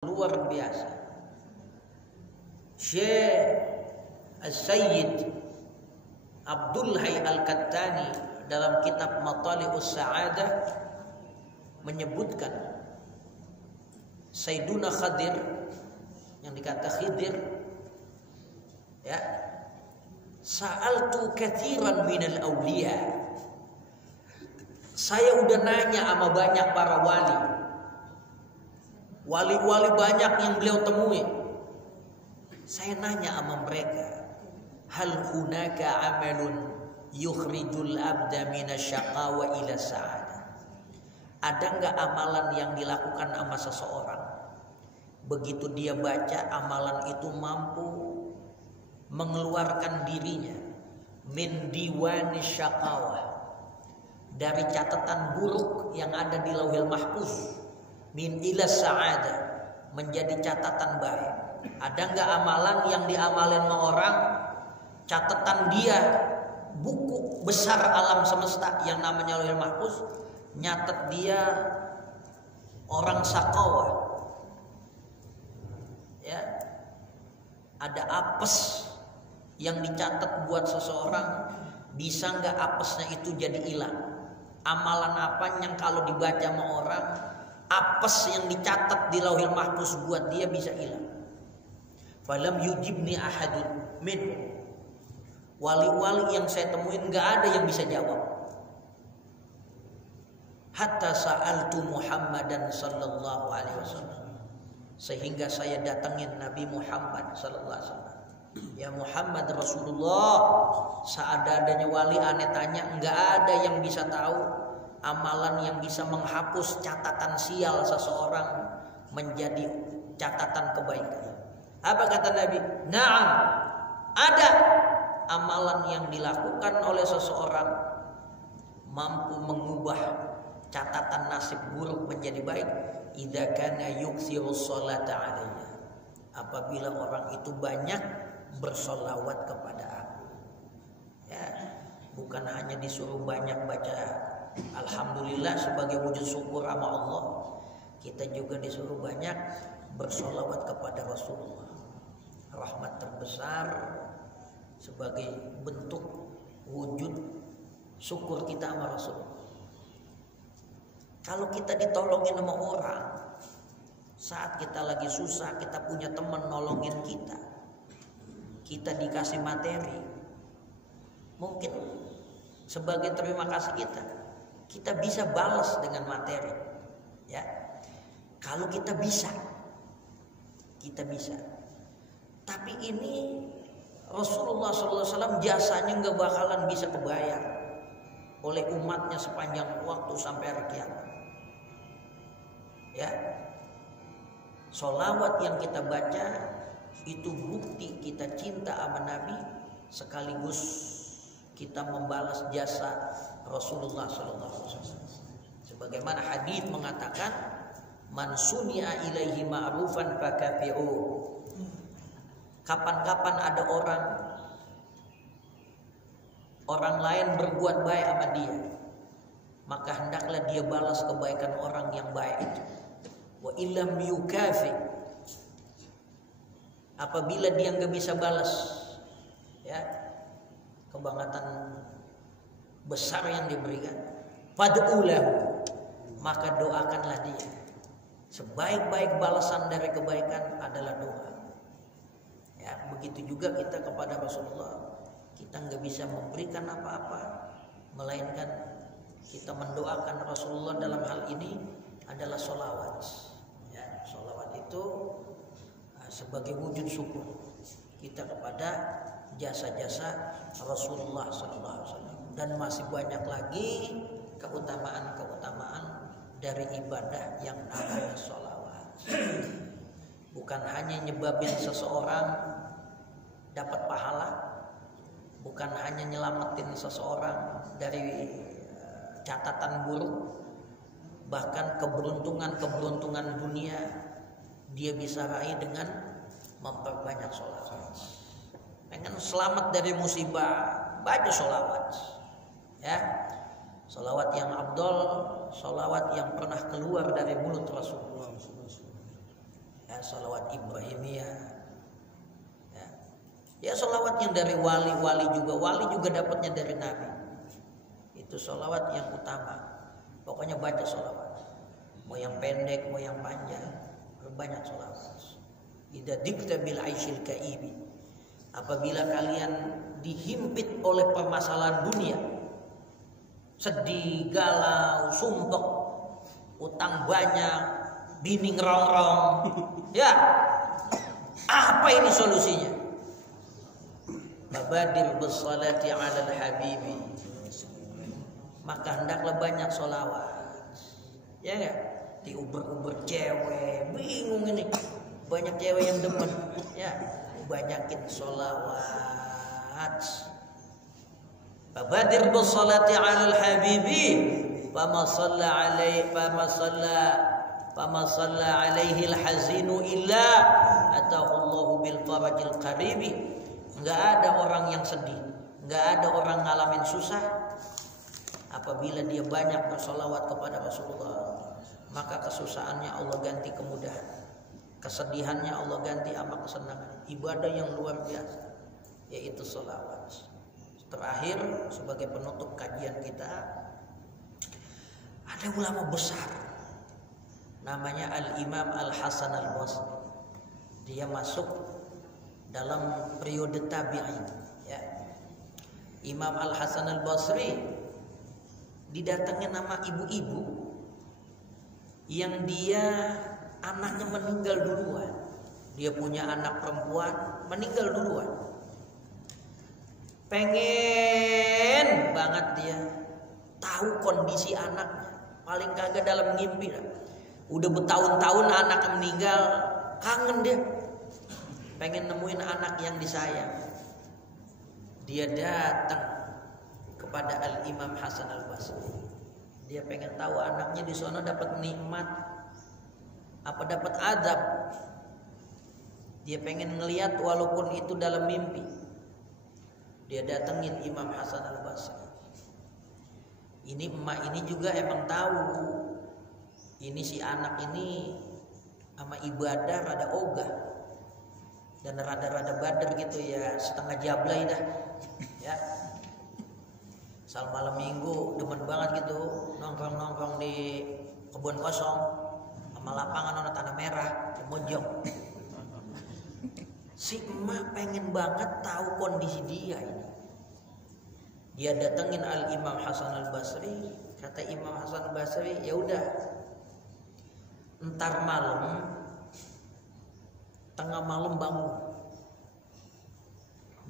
luar biasa. Syekh As-Sayyid Abdul Hayy Al-Kattani dalam kitab Matali'us Sa'adah menyebutkan Sayyiduna Khadir, yang dikata Khidir, ya, sa'altu katsiran minal awliya, saya udah nanya sama banyak para wali banyak yang beliau temui. Saya nanya sama mereka, hal hunaka amalun yukhrijul abda minasyaqawa ila sa'adah. Ada enggak amalan yang dilakukan sama seseorang, begitu dia baca amalan itu mampu mengeluarkan dirinya min diwani syaqawah, dari catatan buruk yang ada di Lauhil Mahfuz, min ila sa'adah, menjadi catatan baik. Ada enggak amalan yang diamalin sama orang, catatan dia, buku besar alam semesta yang namanya Lauhil Mahfuz, nyatet dia orang sakawah, ya, ada apes yang dicatat buat seseorang, bisa nggak apesnya itu jadi hilang? Amalan apa yang kalau dibaca sama orang, apes yang dicatat di Lauhil Mahfuz buat dia bisa hilang? Falam yujibni ahadun min, wali-wali yang saya temuin nggak ada yang bisa jawab. Hatta sa'altu Muhammadan sallallahu alaihi wasallam, sehingga saya datangin Nabi Muhammad sallallahu alaihi wasallam. Ya Muhammad Rasulullah, seadanya wali aneh tanya, nggak ada yang bisa tahu amalan yang bisa menghapus catatan sial seseorang menjadi catatan kebaikan. Apa kata Nabi? Naam, ada amalan yang dilakukan oleh seseorang mampu mengubah catatan nasib buruk menjadi baik. Idza kana yuksiru sholata alayya, apabila orang itu banyak bersolawat kepada aku, ya, bukan hanya disuruh banyak baca alhamdulillah sebagai wujud syukur sama Allah, kita juga disuruh banyak bersolawat kepada Rasulullah, rahmat terbesar sebagai bentuk wujud syukur kita sama Rasulullah. Kalau kita ditolongin sama orang, saat kita lagi susah, kita punya teman nolongin kita dikasih materi, mungkin sebagai terima kasih kita bisa balas dengan materi, ya. Kalau kita bisa. Tapi ini Rasulullah SAW jasanya nggak bakalan bisa kebayar oleh umatnya sepanjang waktu sampai hari kiamat. Ya, sholawat yang kita baca itu bukti kita cinta sama Nabi, sekaligus kita membalas jasa Rasulullah SAW. Sebagaimana hadis mengatakan, man suni'a ilaihi ma'rufan fakafi'u. Kapan-kapan ada orang lain berbuat baik sama dia, maka hendaklah dia balas kebaikan orang yang baik itu. Wa illam yukafi, apabila dia nggak bisa balas, ya, kebanggaan besar yang diberikan, fad'ulahu, maka doakanlah dia. Sebaik-baik balasan dari kebaikan adalah doa. Ya, begitu juga kita kepada Rasulullah. Kita nggak bisa memberikan apa-apa, melainkan kita mendoakan Rasulullah. Dalam hal ini adalah sholawat. Ya, sholawat itu sebagai wujud syukur kita kepada jasa-jasa Rasulullah SAW. Dan masih banyak lagi keutamaan-keutamaan dari ibadah yang namanya sholawat. Bukan hanya nyebabin seseorang dapat pahala, bukan hanya nyelamatin seseorang dari catatan buruk, bahkan keberuntungan dunia dia bisa raih dengan memperbanyak sholawat. Pengen selamat dari musibah, baca sholawat, ya. Sholawat yang afdal, sholawat yang pernah keluar dari mulut Rasulullah. Ya, salawat Ibrahimiyah. Ya salawat yang dari wali juga dapatnya dari Nabi. Itu salawat yang utama. Pokoknya baca salawat. Mau yang pendek, mau yang panjang, berbanyak salawat. Idza dikta bil aisyil kaibi. Apabila kalian dihimpit oleh permasalahan dunia, sedih, galau, sumpek, utang banyak, bini ngerongrong, ya, apa ini solusinya? Babadir bissalati 'alal habibi. Maka hendaklah banyak sholawat. Ya enggak? Diuber-uber cewek, bingung ini. Banyak cewek yang demen, ya, banyakin sholawat. Babadir bissalati 'alal habibi. Fama shalla alaihi al-hazinu illa atahu Allahu bil farajil qaribi. Enggak ada orang yang sedih, enggak ada orang ngalamin susah apabila dia banyak bersolawat kepada Rasulullah. Maka kesusahannya Allah ganti kemudahan, kesedihannya Allah ganti sama kesenangan. Ibadah yang luar biasa, yaitu solawat. Terakhir sebagai penutup kajian kita, ada ulama besar namanya Al-Imam Al-Hasan Al-Basri. Dia masuk dalam periode tabi'in, ya. Imam Al-Hasan Al-Basri didatangin nama ibu-ibu yang dia anaknya meninggal duluan. Dia punya anak perempuan meninggal duluan. Pengen banget dia tahu kondisi anaknya, paling kagak dalam mimpi lah. Udah bertahun-tahun anaknya meninggal, kangen dia, pengen nemuin anak yang disayang. Dia datang kepada Al-Imam Hasan Al-Basri. Dia pengen tahu anaknya di sana dapat nikmat apa dapat azab. Dia pengen ngelihat walaupun itu dalam mimpi. Dia datengin Imam Hasan Al-Basri. Ini emak ini juga emang tahu ini si anak ini sama ibadah rada ogah dan rada-rada bader gitu ya, setengah jablay dah, ya. Sal malam minggu demen banget gitu nongkrong di kebun kosong sama lapangan ono tanah merah di Mojong. Si emak pengen banget tahu kondisi dia ini. Dia datengin Al-Imam Hasan Al-Basri. Kata Imam Hasan Al-Basri, ya udah, entar malam, tengah malam bangun.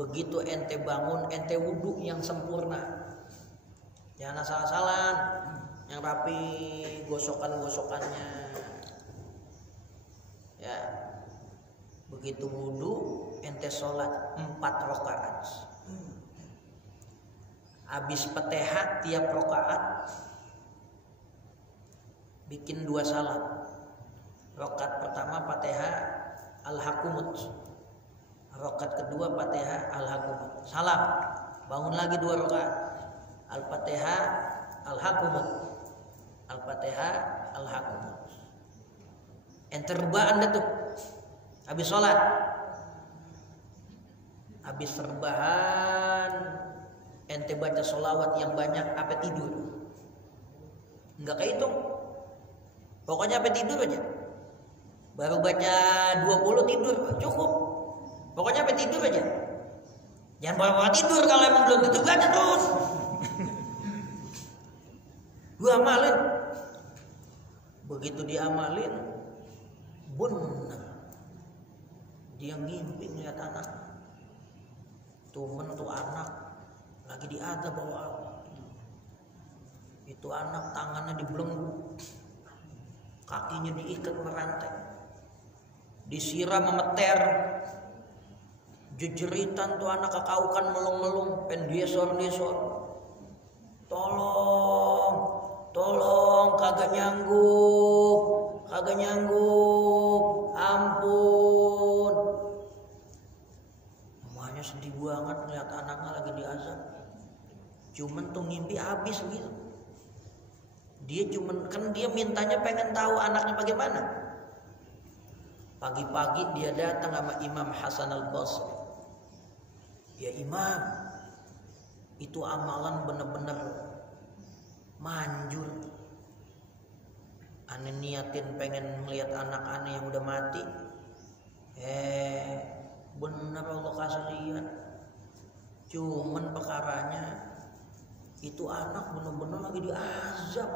Begitu ente bangun, ente wudhu yang sempurna. Jangan asal-asalan, yang rapi gosokan-gosokannya. Ya, begitu wudhu, ente sholat 4 rakaat. Habis Fatihah tiap rakaat bikin 2 salam. Rakaat pertama Fatihah Al-Hakumut. Rakaat kedua Fatihah Al-Hakumut. Salam. Bangun lagi 2 rakaat. Al-Fatihah Al-Hakumut. Al-Fatihah Al-Hakumut. Ente rebahan dah tuh. Habis sholat. Habis rebahan ente baca sholawat yang banyak sampai tidur. Enggak kehitung. Pokoknya sampai tidur aja. Baru baca 20 tidur cukup. Pokoknya sampai tidur aja. Jangan bawa tidur kalau emang belum tidur, baca terus. Gua amalin. Begitu diamalin, benar. Dia ngimpi ngeliat anak. Tumen tuh anak lagi diadab bawa Allah. Itu anak tangannya dibelenggu, kakinya diikat merantai, disiram memeter, jejeritan tuh anak kekaukan melung-melung, pendiesor-diesor. Tolong, kagak nyanggup, ampun. Emaknya sedih banget ngeliat anaknya lagi diazab. Cuman tuh ngimpi habis gitu. Dia mintanya pengen tahu anaknya bagaimana. Pagi-pagi dia datang sama Imam Hasan al-Basri. Ya Imam, itu amalan bener-bener manjur. Ane niatin pengen melihat anak ane yang udah mati. Bener Allah kasih lihat. Cuman perkaranya itu anak bener-bener lagi diazab.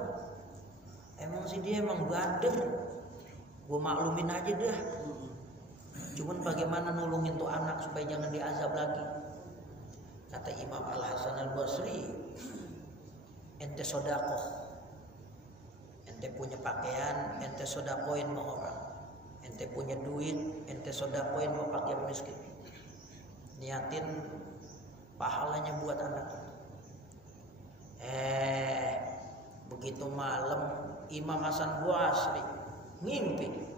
Emang sih dia emang bader. Gue maklumin aja dah. Cuman bagaimana nolongin tuh anak supaya jangan diazab lagi. Kata Imam Al-Hasan Al-Basri, ente sodakoh, ente punya pakaian, ente sodakoin sama orang. Ente punya duit, ente sodakoin sama fakir miskin. Niatin pahalanya buat anak. Begitu malam Imam Hasan Basri ngimpi.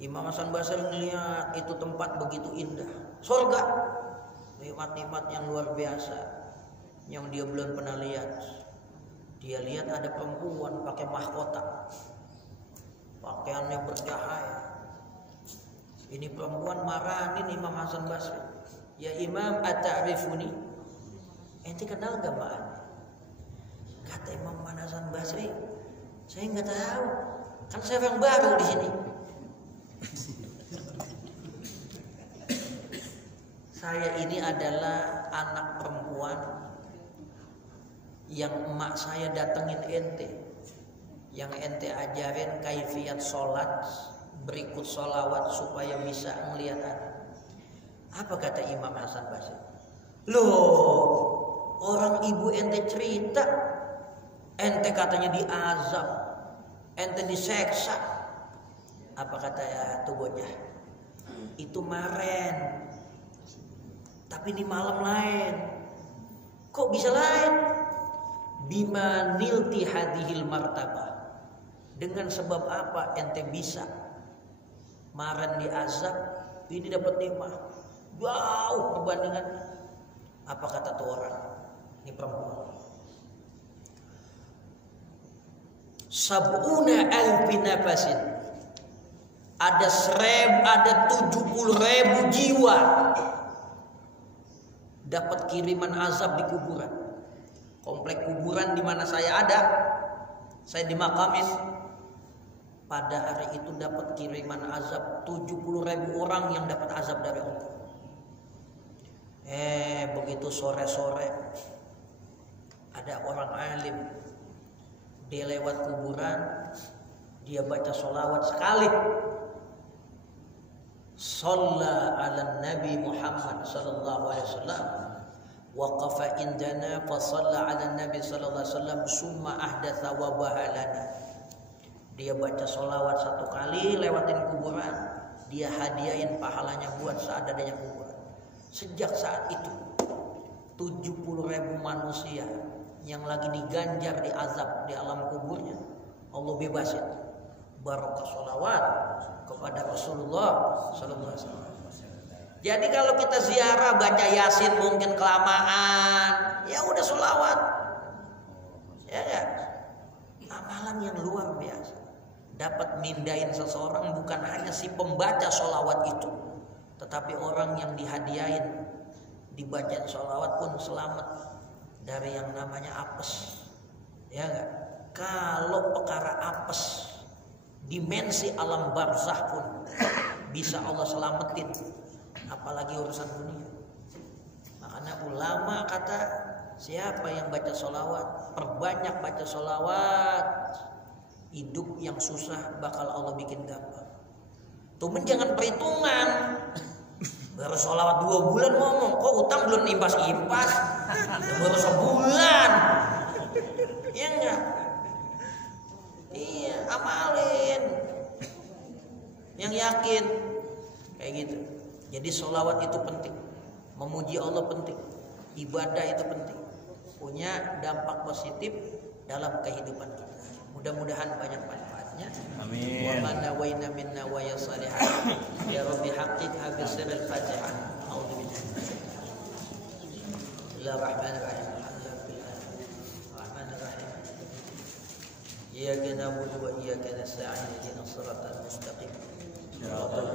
Imam Hasan Basri ngeliat itu tempat begitu indah, surga, nikmat-nikmat yang luar biasa yang dia belum pernah lihat. Dia lihat ada perempuan pakai mahkota, pakaiannya bercahaya. Ini perempuan marahin Imam Hasan Basri. Ya Imam, ata'rifuni? Ente kenal gak mbak? Kata Imam Hasan Basri, saya nggak tahu. Kan saya yang baru di sini. Saya ini adalah anak perempuan yang emak saya datengin ente, yang ente ajarin kaifiyat sholat, berikut sholawat supaya bisa melihat anak. Apa kata Imam Hasan Basri? Loh, orang ibu ente cerita, ente katanya diazab, ente diseksa. Apa kata ya tuh bocah? Itu maren. Tapi di malam lain. Kok bisa lain? Bima nilti hadhil martabah. Dengan sebab apa ente bisa maren diazab, ini dapat nikmat jauh perbandingan. Apa kata tuh orang? Ini perempuan. Sab'una alfi nafasin. Ada 70.000 jiwa dapat kiriman azab di kuburan. Komplek kuburan di mana saya ada, saya dimakamin. Pada hari itu dapat kiriman azab 70.000 orang yang dapat azab dari Allah. Begitu sore-sore ada orang alim, dia lewat kuburan, dia baca sholawat sekali. Shalla ala Nabi Muhammad sallallahu alaihi wasallam, waqafa indana fa shalla ala Nabi sallallahu alaihi wasallam summa ahdatsa wa bahalana. Dia baca sholawat 1 kali lewatin kuburan, dia hadiahin pahalanya buat seadanya kuburan. Sejak saat itu 70.000 manusia yang lagi diganjar di azab di alam kuburnya Allah bebasin. Barokah sholawat kepada Rasulullah sallallahu alaihi wasallam. Jadi kalau kita ziarah baca Yasin mungkin kelamaan, ya udah sholawat. Ya kan? Amalan yang luar biasa. Dapat mindahin seseorang bukan hanya si pembaca sholawat itu, tetapi orang yang dihadiahin dibacain sholawat pun selamat dari yang namanya apes. Ya enggak? Kalau perkara apes, dimensi alam barzah pun bisa Allah selamatin, apalagi urusan dunia. Makanya ulama kata, siapa yang baca sholawat, perbanyak baca sholawat, hidup yang susah bakal Allah bikin gampang. Tumen jangan perhitungan, baru sholawat 2 bulan ngomong, kok utang belum impas-impas, baru sebulan. Ya enggak? Iya, amalin yang yakin kayak gitu. Jadi sholawat itu penting, memuji Allah penting, ibadah itu penting, punya dampak positif dalam kehidupan kita. Mudah-mudahan banyak manfaatnya. Amin. Wa man nawaina min nawaya salihat ya rabbi haqqik habis sirril fatihah. A'udzubillahi Bismillahirrahmanirrahim. Iyyaka na'budu wa iyyaka nasta'in ihdinas siratal mustaqim صراط